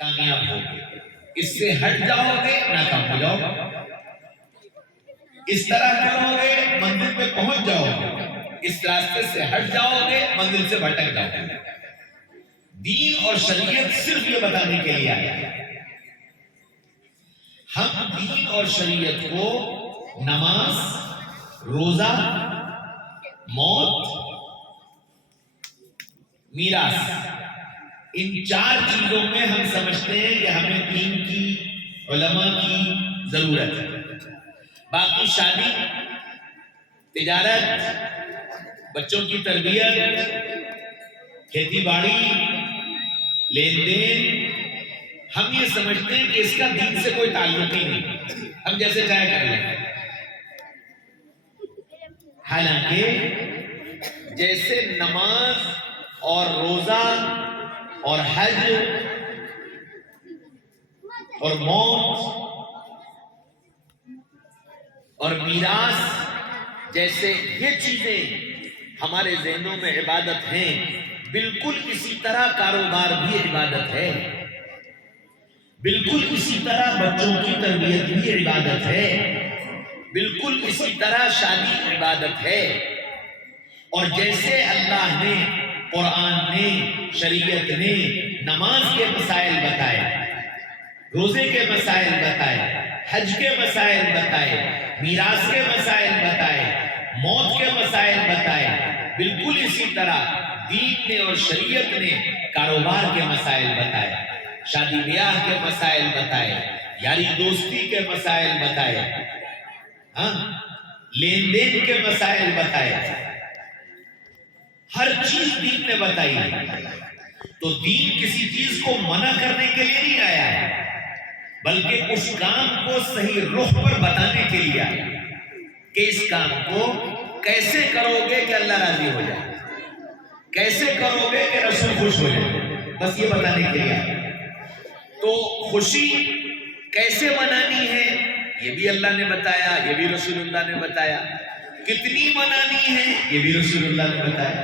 کامیاب ہوگے، اس سے ہٹ جاؤ گے ناکام ہو جاؤ گے، اس طرح کرو گے منزل پہ پہنچ جاؤ گے، اس راستے سے ہٹ جاؤ گے منزل سے بھٹک جاؤ گے۔ دین اور شریعت صرف یہ بتانے کے لیے آیا ہے۔ ہم دین اور شریعت کو نماز، روزہ، موت، میراث، ان چار چیزوں میں ہم سمجھتے ہیں کہ ہمیں دین کی، علماء کی ضرورت ہے۔ باقی شادی، تجارت، بچوں کی تربیت، کھیتی باڑی، لین دین، ہم یہ سمجھتے ہیں کہ اس کا دین سے کوئی تعلق ہی نہیں، ہم جیسے چاہے کر لیں۔ حالانکہ جیسے نماز اور روزہ اور حج اور موت اور میراث جیسے یہ چیزیں ہمارے ذہنوں میں عبادت ہیں، بالکل اسی طرح کاروبار بھی عبادت ہے، بالکل اسی طرح بچوں کی تربیت بھی عبادت ہے، بالکل اسی طرح شادی عبادت ہے۔ اور جیسے اللہ نے، قرآن نے، شریعت نے نماز کے مسائل بتائے، روزے کے مسائل بتائے، حج کے مسائل بتائے، میراث کے مسائل بتائے، موت کے مسائل بتائے، بالکل اسی طرح دین نے اور شریعت نے کاروبار کے مسائل بتائے، شادی بیاہ کے مسائل بتائے، یاری دوستی کے مسائل بتائے، لین دین کے مسائل بتائے، ہر چیز دین نے بتائی ہے۔ تو دین کسی چیز کو منع کرنے کے لیے نہیں آیا ہے، بلکہ اس کام کو صحیح رخ پر بتانے کے لیے آیا کہ اس کام کو کیسے کرو گے کہ اللہ راضی ہو جائے، کیسے کرو گے کہ رسول خوش ہو جائے، بس یہ بتانے کے لیے آیا۔ تو خوشی کیسے منانی ہے یہ بھی اللہ نے بتایا، یہ بھی رسول اللہ نے بتایا، کتنی منانی ہے یہ بھی رسول اللہ نے بتایا۔